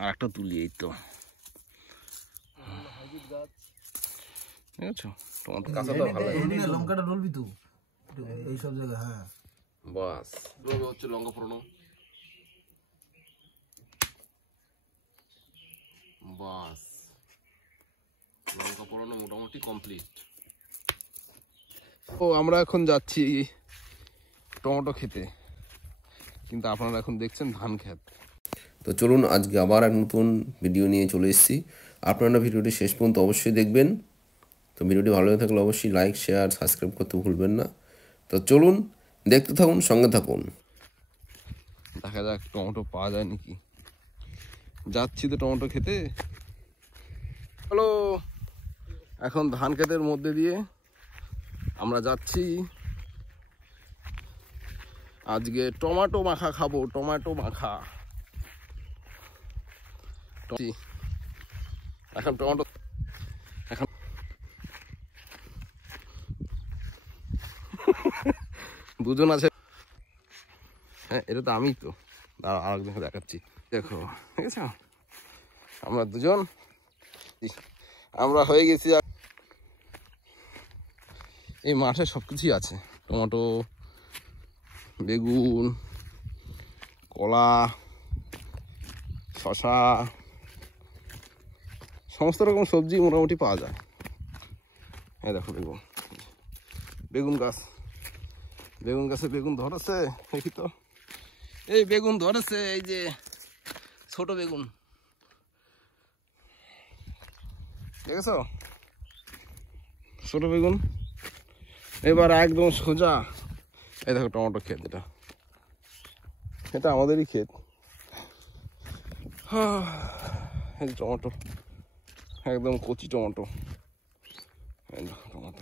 আর একটা তুলি, এই তো ঠিক আছে। টমেটো কাঁচাটা ভালো লাগে, লঙ্কাটা ডলবি তো এই সব জায়গায়। হ্যাঁ বাস হচ্ছে লঙ্কা ফোড়ানো, বাস লঙ্কা পোড়ানো মোটামুটি কমপ্লিট। ও আমরা এখন যাচ্ছি টমেটো খেতে, কিন্তু আপনারা এখন দেখছেন ধান ক্ষেত। তো চলুন আজকে আবার এক নতুন ভিডিও নিয়ে চলে এসেছি। আপনারা ভিডিওটি শেষ পর্যন্ত অবশ্যই দেখবেন। তো ভিডিওটি ভালো হয়ে থাকলে অবশ্যই লাইক, শেয়ার, সাবস্ক্রাইব করতে ভুলবেন না। তো চলুন দেখতে থাকুন, সঙ্গে থাকুন, দেখা যাক টমেটো পাওয়া যায় নাকি। যাচ্ছি তো টমেটো খেতে। হ্যালো, এখন ধান ক্ষেতের মধ্যে দিয়ে আমরা যাচ্ছি। আজকে টমেটো মাখা খাবো, টমেটো মাখা। এখন টমেটো এখন দুজন আছে। হ্যাঁ এটা তো আমি তো, আরেকজনকে দেখাচ্ছি, দেখো ঠিক আছে। আমরা দুজন, আমরা হয়ে গেছি। এই মাঠে সব কিছুই আছে, টমেটো, বেগুন, কলা, শশা, সমস্ত রকম সবজি মোটামুটি পাওয়া যায়। হ্যাঁ দেখো বেগুন, বেগুন গাছ, বেগুন গাছে বেগুন ধরেছে, দেখি তো। এই বেগুন ধরেছে, এই যে ছোট বেগুন, দেখেছো ছোট বেগুন। এবার একদম সোজা এই দেখো টমেটো ক্ষেত, এটা আমাদেরই ক্ষেত। এই টমেটো, একদম কচি টমেটো, এই দেখো টমেটো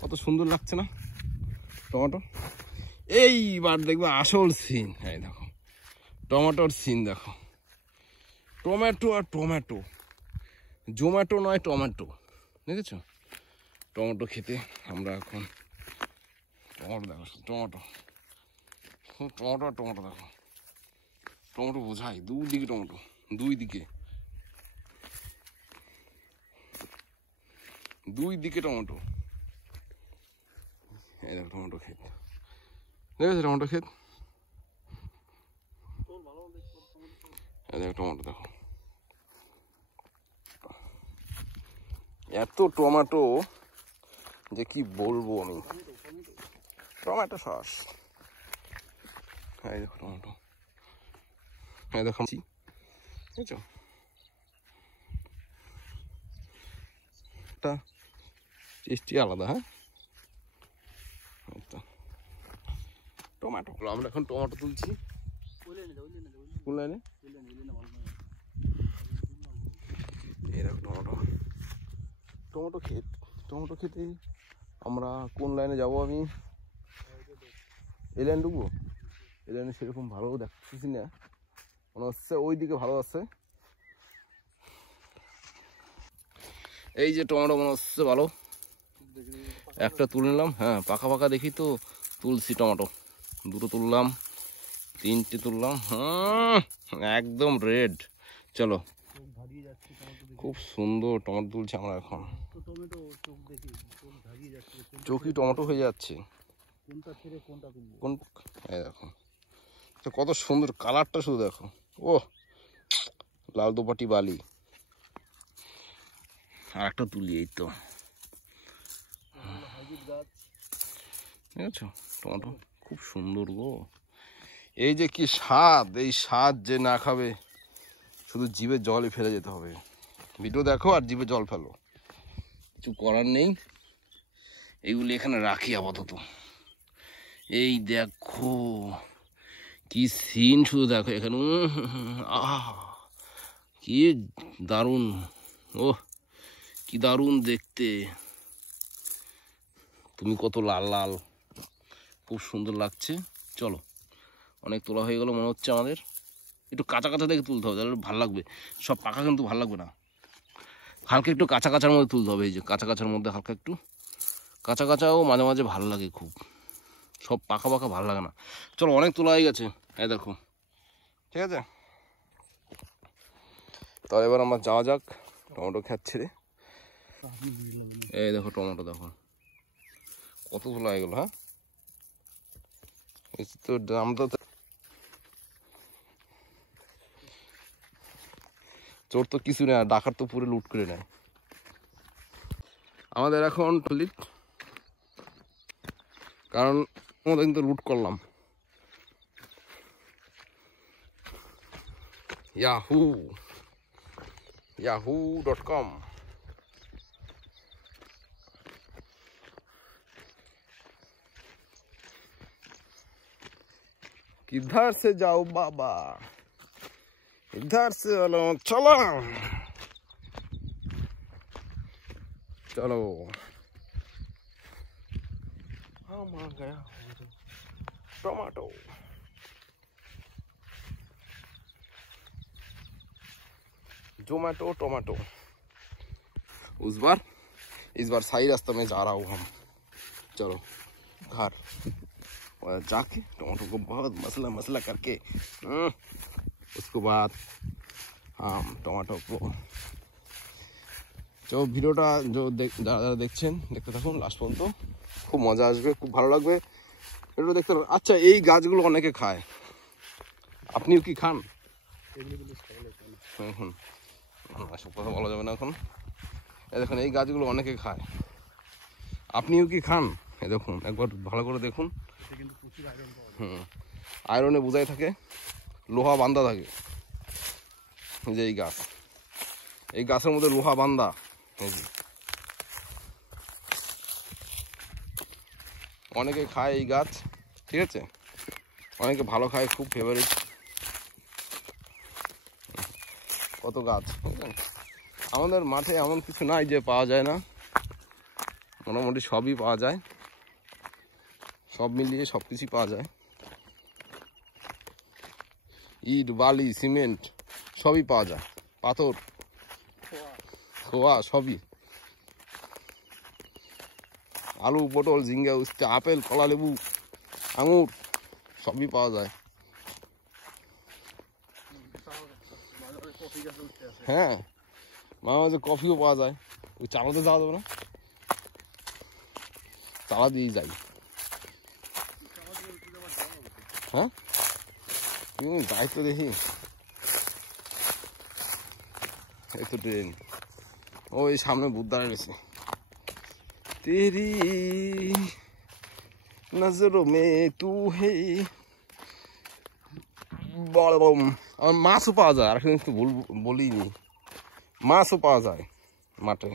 কত সুন্দর লাগছে না টমেটো। এইবার দেখবে আসল সিন, এই দেখো টমেটোর সিন দেখো। টমেটো আর টমেটো, জোম্যাটো নয় টমেটো, দেখেছো টমেটো খেতে। আমরা এখন টমেটো দেখো, টমেটো টমেটো আর টমেটো দেখো, টমেটো বোঝাই দুদিকে টমেটো, দুই দিকে টমেটো। এই দেখো টমেটো ক্ষেত, দেখেছো টমেটো ক্ষেত, এই দেখো টমেটো দেখো। এত টমেটো যে কি বলবো আমি, টমেটো সস। এই দেখো টমেটো, এই দেখো বুঝছো একটা টেস্টি আলাদা। হ্যাঁ টমেটো, আমরা এখন টমেটো তুলছি। এই দেখো টমেটো, টমেটো ক্ষেত, টমেটো খেতে আমরা কোন লাইনে যাব, আমি এই লাইন ঢুকবো। এই লাইনে সেরকম ভালো দেখতেছি না, মনে হচ্ছে ওই দিকে ভালো আছে। এই যে টমেটো মনে হচ্ছে ভালো, একটা তুলে নিলাম। হ্যাঁ পাকা পাকা দেখি তো তুলছি টমেটো, দুটো তুললাম, তিনটে তুললাম। একদম রেড। চলো, খুব সুন্দর টমেটো তুলছি আমরা এখন। চোখই টমেটো হয়ে যাচ্ছে। কোন দেখো কত সুন্দর কালারটা, শুধু দেখো। ও লাল দোপাটি বালি। আর একটা তুলি, এই তো দেখেছো টমেটো খুব সুন্দর গো। এই যে কি স্বাদ, এই স্বাদ যে না খাবে শুধু জিভে জলই ফেলে যেতে হবে। ভিডিও দেখো আর জিভে জল ফেলো, কিছু করার নেই। এইগুলি এখানে রাখি আপাতত। এই দেখো কি সিন, শুধু দেখো এখানে। কি দারুণ, ও কি দারুণ দেখতে। তুমি কত লাল লাল, খুব সুন্দর লাগছে। চলো, অনেক তোলা হয়ে গেল মনে হচ্ছে আমাদের। একটু কাঁচা কাঁচা দেখে তুলতে হবে, তাহলে ভালো লাগবে। সব পাকা কিন্তু ভালো লাগবে না, হালকা একটু কাঁচা কাঁচার মধ্যে তুলতে হবে। এই যে কাঁচা কাঁচার মধ্যে হালকা একটু কাঁচা কাঁচাও মাঝে মাঝে ভালো লাগে খুব, সব পাকা পাকা ভালো লাগে না। চলো, অনেক তোলা হয়ে গেছে। এই দেখো ঠিক আছে, তো এবার আমরা যাওয়া যাক টমেটো খাচ্ছি রে। এই দেখো টমেটো দেখো কত তোলা এগুলো। হ্যাঁ তো দাম তো চোর তো কিছু নেই, ডাকার তো পুরো লুট করে নেয়। আমাদের এখন টলিট, কারণ আমাদের কিন্তু লুট করলাম। yahoo.com किधर से जाओ बाबा, इधर से चलो चलो चलो। हाँ मार गया टमाटो। जोमेटो टोमेटो। इस बार सही रास्ते में जा रहा हूँ हम। चलो घर और जाके टमाटो को बहुत मसला करके उसके बाद हम टमाटो को जो ভিডিওটা যারা দেখছেন দেখতে থাকুন লাস্ট পর্যন্ত, খুব মজা আসবে, খুব ভালো লাগবে এটা দেখতে। আচ্ছা এই গাছগুলো অনেকে খায়, আপনিও কি খান? এখন সব কথা বলা যাবে না এখন। এই দেখুন এই গাছগুলো অনেকে খায়, আপনিও কি খান? এই দেখুন একবার ভালো করে দেখুন। আয়রনে বোঝাই থাকে, লোহা বান্ধা থাকে। এই যে এই গাছের মধ্যে লোহা বান্ধা। অনেকে খায় এই গাছ, ঠিক আছে, অনেকে ভালো খায়, খুব ফেভারিট। কত গাছ আমাদের মাঠে, এমন কিছু নাই যে পাওয়া যায় না, মোটামুটি সবই পাওয়া যায়, সব মিলিয়ে সব কিছুই পাওয়া যায়। ইট বালি সিমেন্ট সবই পাওয়া যায়, পাথর খোয়া সবই, আলু পটল ঝিঙ্গা উস্তে আপেল কলা লেবু আঙুর সবই পাওয়া যায়। হ্যাঁ মাঝে মাঝে কফিও পাওয়া যায়, ওই চালাতে যাওয়া যাবে না, চালা দিয়েই যাই। হ্যাঁ যাই তো দেখি, এই তো ট্রেন, ওই সামনে বুদ্ধ গেছে। তেরি নজরো মে তু হে বড় আমার মাছও পাওয়া যায়, আর কিন্তু বলিনি, মাছও পাওয়া যায় মাঠে,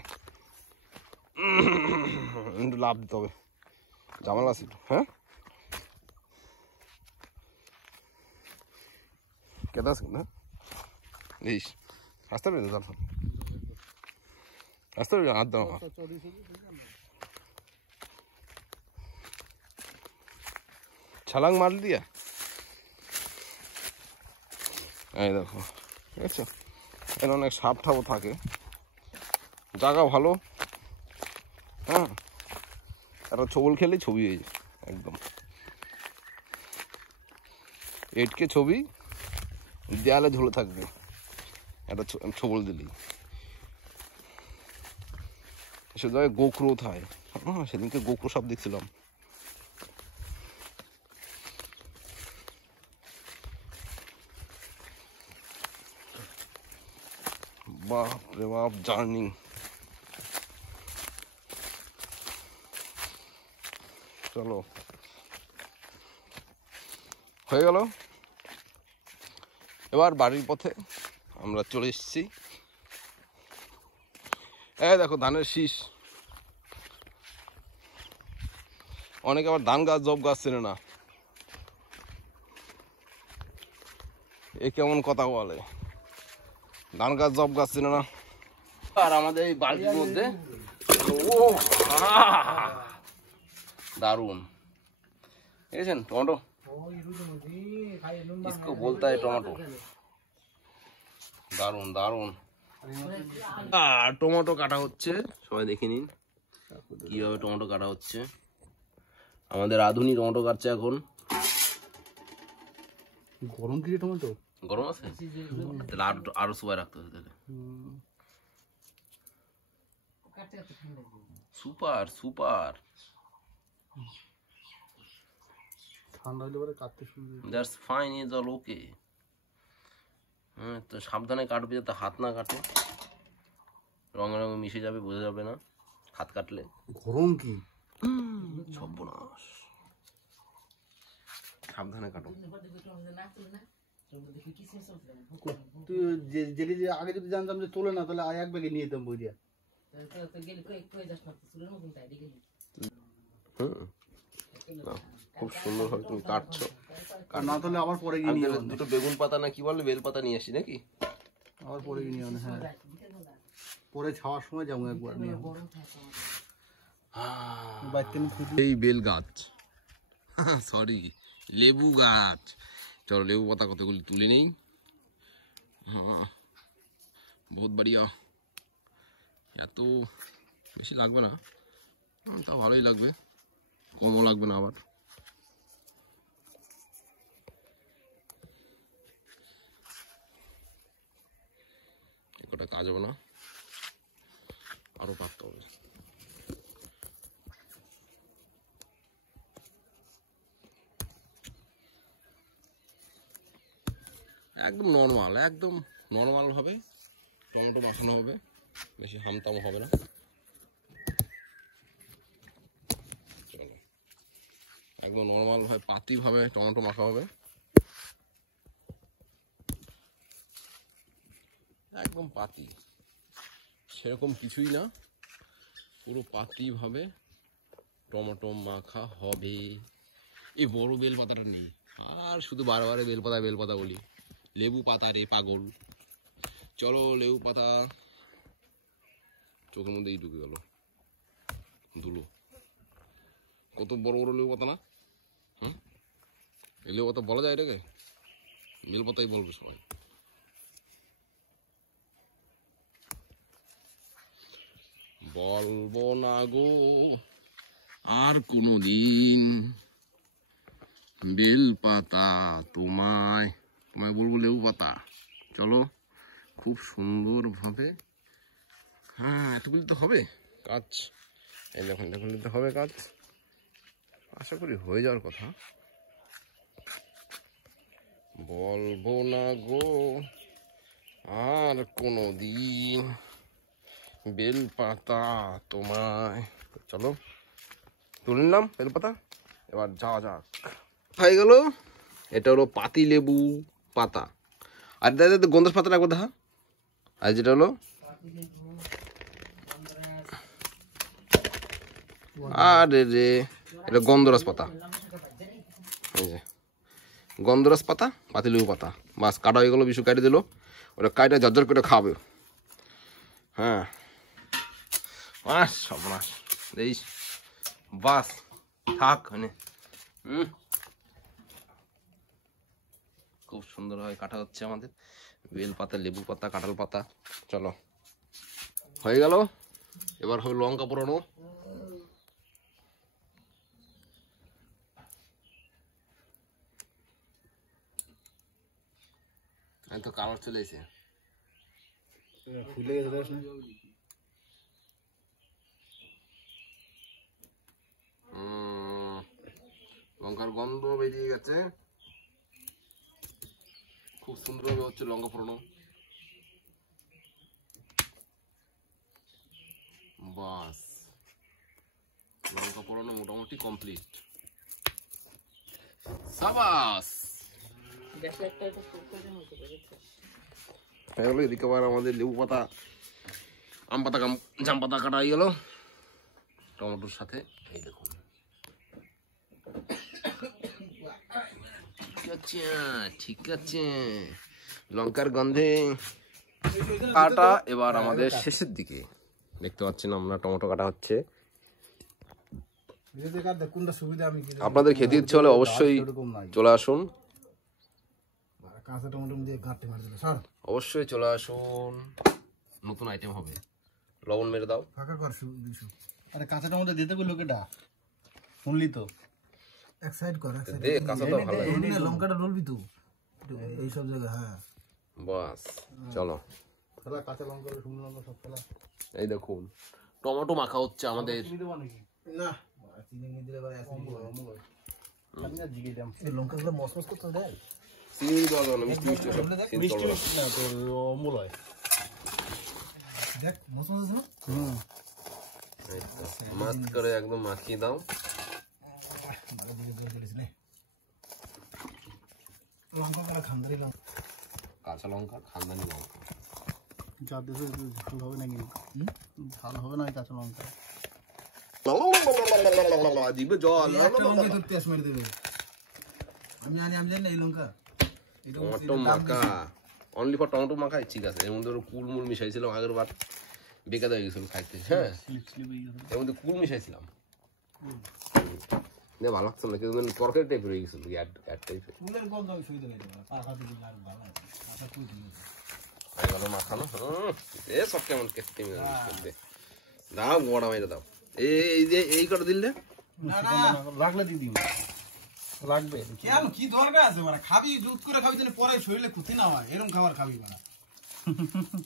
একটু লাভ দিতে হবে, জামাল আছে একটু। হ্যাঁ কেটে আছে না দিস আসতে পারবে, আসতে পারবে হাত দাও। छलांग मार दिया, এই দেখো ঠিক আছে, এর অনেক সাপ ঠাপও থাকে, জায়গা ভালো। হ্যাঁ একটা ছবল খেলে ছবি হয়ে যায় একদম, এটকে ছবি দেয়ালে ঝুলে থাকবে একটা ছবল দিলেই। সে জায়গায় গোখরো থাকে, হ্যাঁ সেদিনকে গোখরো সাপ দেখছিলাম। বাপ রে বাপ জার্নি। চলো হয়ে গেল, এবার বাড়ির পথে আমরা চলে এসেছি। এই দেখো ধানের শীষ, অনেকে আবার ধান গাছ জব গাছ চেনে না, এ কেমন কথা বলে, ধান গাছ জব গাছ চেনে না। আর আমাদের এই বাড়ির মধ্যে দারুন দেখেছেন টমেটো, इसको बोलता है टमाटो, দারুন দারুন। টমেটো কাটা হচ্ছে, সবাই দেখে নিন কিভাবে টমেটো কাটা হচ্ছে। আমাদের আধুনিক টমেটো কাটছে এখন, গরম কি টমেটো? গরম আছে, তাহলে আরো সুপার রাখতে হবে তাহলে। সুপার সুপার, ঠান্ডা হলে পরে কাটতে শুরু। দ্যাটস ফাইন, ইজ অল ওকে। তো সাবধানে কাটবে যাতে হাত না কাটে, রঙে রঙে মিশে যাবে, বোঝা যাবে না হাত কাটলে। গরম কি সর্বনাশ, সাবধানে কাটো। তুই যে আগে যদি জানতাম যে তোলে না তাহলে এক ব্যাগে নিয়ে যেতাম বইয়া। খুব সুন্দর ভাবে তুমি কাটছো। না তাহলে আবার পরে গিয়ে নিয়ে দুটো বেগুন পাতা না কি বলে বেল পাতা নিয়ে আসি নাকি, আবার পরে গিয়ে নিয়ে। হ্যাঁ পরে ছাওয়ার সময় যাবো একবার নিয়ে। এই বেল গাছ, সরি লেবু গাছ। চলো লেবু পাতা কতগুলি তুলে নেই। হ্যাঁ বহুত বাড়িয়া, এত বেশি লাগবে না, তা ভালোই লাগবে, কমও লাগবে না আবার। একটা কাজ হবে না, আরো পাততে হবে। একদম নর্মাল ভাবে টমেটো মাখানো হবে, বেশি হামতাম হবে না। চলো একদম নর্মাল ভাবে পাতি ভাবে টমেটো মাখা হবে, একদম পাতি, সেরকম কিছুই না, পুরো পাতি ভাবে টমেটো মাখা হবে। এই বড় বেল পাতাটা নেই, আর শুধু বারবারে বেলপাতা বলি, লেবু পাতা রে পাগল। চলো লেবু পাতা, চোখের মধ্যেই ঢুকে গেল ধুলো। কত বড় বড় লেবু পাতা না? এই লেবু পাতা বলা যায় এটাকে? বেলপাতাই বলবে সবাই। বলবো না গো আর কোনোদিন বেল পাতা, তোমায় বলবো লেবু পাতা। চলো খুব সুন্দর ভাবে, হ্যাঁ এতগুলি তো হবে কাজ, এই দেখুন তো হবে কাজ, আশা করি হয়ে যাওয়ার কথা। বলবো না গো আর কোনোদিন বেল পাতা তোমায়। চলো তুলে নিলাম বেল পাতা, এবার যাওয়া যাক। হয়ে গেল, এটা হলো পাতি লেবু পাতা। আর দাদা গন্ধরাজ পাতা রাখবো দেখা, আর যেটা হলো আরে রে এটা গন্ধরাজ পাতা, এই যে গন্ধরাজ পাতা, পাতিলেবু পাতা, বাস কাটা হয়ে গেলো। বিশু কাটে দিল, ওটা কাটা ঝরঝর করে খাবে। হ্যাঁ বাস সর্বনাশ, এই বাস থাক মানে। খুব সুন্দরভাবে কাটা হচ্ছে আমাদের বেল পাতা, লেবু পাতা, কাঁঠাল পাতা। চলো হয়ে গেল, এবার হবে লঙ্কা পোড়ানো। তো কালার চলে এসে ফুলে গেছে, লঙ্কার গন্ধ বেরিয়ে গেছে, খুব সুন্দরভাবে হচ্ছে লঙ্কা পোড়ানো। বাস লঙ্কা পোড়ানো মোটামুটি কমপ্লিট, সাবাস। এদিকে আবার আমাদের লেবু পাতা, আম পাতা, জাম পাতা কাটা হয়ে গেল টমেটোর সাথে। এই দেখুন ঠিক আছে, লঙ্কার গন্ধে কাটা। এবার আমাদের শেষের দিকে দেখতে পাচ্ছেন আমরা টমেটো কাটা হচ্ছে। আপনাদের খেতে ইচ্ছে হলে অবশ্যই চলে আসুন, অবশ্যই চলে আসুন, নতুন আইটেম হবে। লবণ মেরে দাও, আরে কাঁচা টমেটো দিতে গেলো কেটা শুনলি তো, এক সাইড কর, দে কাঁচাটা ভালো লাগে, লঙ্কাটা ডলবি তো এই সব জায়গায়। হ্যাঁ বাস চলো ফেলা, কাঁচা লঙ্কা শুকনো লঙ্কা সব ফেলা। এই দেখুন টমেটো মাখা হচ্ছে আমাদের। চিনি দেবো নাকি? না চিনি নিয়ে দিলে এবার অমল হয়। আমি না জিগে দিলাম এই লঙ্কাগুলো মসমস করতে দেয়। চিনি দেওয়া যাবে না, মিষ্টি মিষ্টি সব মিষ্টি মিষ্টি না তো অমল হয়। দেখ মসমস আছে না। মাছ করে একদম মাখিয়ে দাও। লঙ্কা খান্দারি লঙ্কা, কাঁচা লঙ্কা, খানদানি লঙ্কা। যা দেশে ঝাল হবে নাকি? ঝাল হবে না কাঁচা লঙ্কা। জিভে জল। আমি জানি এই লঙ্কা টমেটো মাখা, অনলি ফর টমেটো মাখাই ঠিক আছে। এর মধ্যে কুলমুল মিশাইছিলাম আগের বার, বেকার হয়ে গেছিল খাইতে। হ্যাঁ এর মধ্যে কুল মিশাইছিলাম, ভালো লাগছে না, কিন্তু তরকারি টাইপের হয়ে গেছিল, মাখানো। এ সব কেমন দাও গোড়া মেরে দাও। এই যে এই করে দিলে রাখলে দিদি লাগবে। কেন কি দরকার আছে মানে খাবি জুত করে খাবি যেন পরে শরীরে ক্ষতি না হয় এরকম খাবার খাবি মানে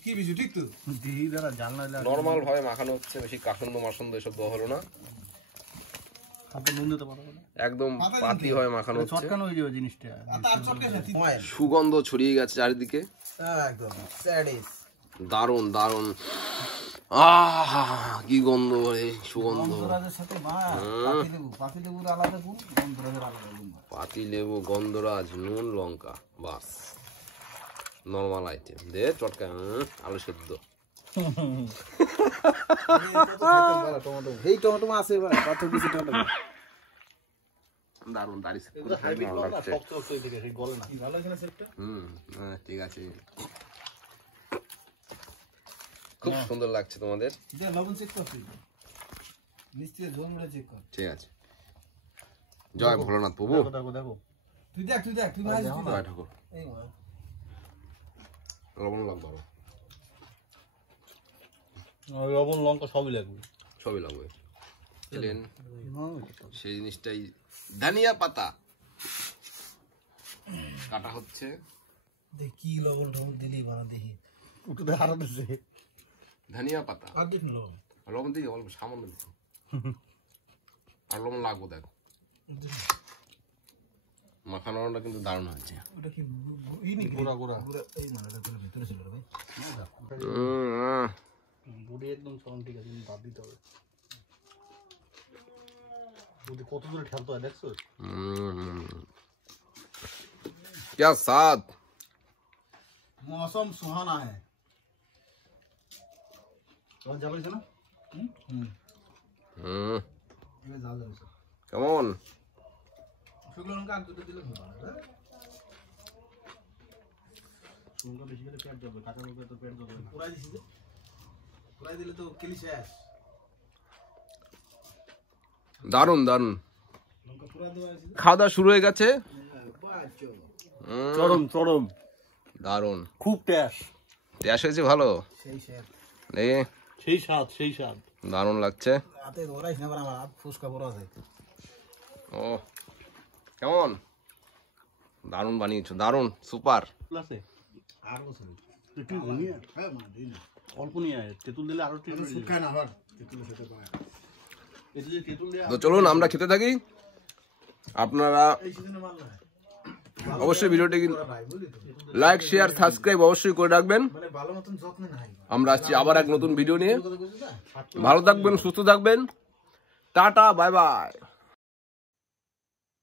কি বিজু ঠিক তো দিদি দ্বারা জাল না নরমাল ভাবে মাখানো হচ্ছে, বেশি কাসন্দ মাসন্দ এসব দেওয়া হলো না, হাতে নুন দিতে পারবো না, একদম পাতি হয়ে মাখানো হচ্ছে। চটকানো হয়ে যাবে জিনিসটা, তার চটকে সাথে সুগন্ধ ছড়িয়ে গেছে চারিদিকে, একদম স্যাডিস দারুন দারুন। আহ কি গন্ধ রে, সুগন্ধ। গন্ধরাজের সাথে পাতি লেবুর আলাদা গুণ, গন্ধরাজের আলাদা গুণ। পাতি লেবু, গন্ধরাজ, নুন, লঙ্কা, বাস নরমাল আইটেম। দে চটকা আলু সেদ্ধ। এই টমেটো আছে এবার কত কিছু টমেটো দারুন দাড়ি গলে না ভালো এখানে সেটটা। ঠিক আছে, খুব সুন্দর লাগছে তোমাদের। লবণ চেক করছি, মিষ্টি ঝোল মুড়ে চেক কর। ঠিক আছে, জয় ভোলানাথ প্রভু। দেখো দেখো তুই দেখ তুই মাছ জয় ঠাকুর। এই মা লবণ লাগবে, লবণ লঙ্কা সবই লাগবে, সবই লাগবে। সেই জিনিসটাই ধনিয়া পাতা কাটা হচ্ছে। দেখ কি লবণ টবণ দিলি বানা দেখি উঠে হারা দিছে ধনিয়া পাতা আর কি লবণ লবণ দিয়ে অল্প সামান্য দিচ্ছি, আর লবণ লাগবো। দেখো মাখানোটা কিন্তু দারুণ হয়েছে। ওটা কি ই নাকি গোড়া গোড়া এই মানে এটা ভিতরে ছিল রে ভাই। বডি একদম চরম ঠিক আছে, বাদ দিতে হবে। বডি কত দূরে ঠেলতে হয় দেখছো? क्या स्वाद, मौसम सुहाना है। তোমার যাবে না? এবার জাল যাবে কেমন শুকনো লঙ্কা আর দুটো দিলে ভালো হবে। লঙ্কা বেশি করে পেট যাবে, কাঁচা লঙ্কা তো পেট যাবে না। পুরাই দিছি যে পুরাই দিলে তো কিলি শেষ। দারুন দারুন। লঙ্কা পুরা দেওয়া আছে খাওয়া দাওয়া শুরু হয়ে গেছে, বাচ্চো চরম চরম দারুন। খুব টেস্ট, টেস্ট হয়েছে ভালো, সেই শেষ সেই স্বাদ দারুন লাগছে। হাতে ধরাইছ না আমার হাত ফুসকা বড় আছে। ও কেমন দারুন বানিয়েছো, দারুন সুপার। আছে আর বছর একটু ধনিয়া হ্যাঁ মা দিন অল্প নিয়ে আয়, তেঁতুল দিলে আরো টেস্ট হবে। শুকায় না আবার তেতুল সাথে পায়। এটা যে তেঁতুল দিয়ে তো চলুন আমরা খেতে থাকি। আপনারা এই সিজনে মাল না অবশ্যই ভিডিওটি ভাই বুঝলি তো লাইক শেয়ার সাবস্ক্রাইব অবশ্যই করে রাখবেন। মানে ভালো মতন যত্ন নাই। আমরা আসছি আবার এক নতুন ভিডিও নিয়ে। কথা কইছিস না ভালো থাকবেন, সুস্থ থাকবেন, টাটা বাই বাই।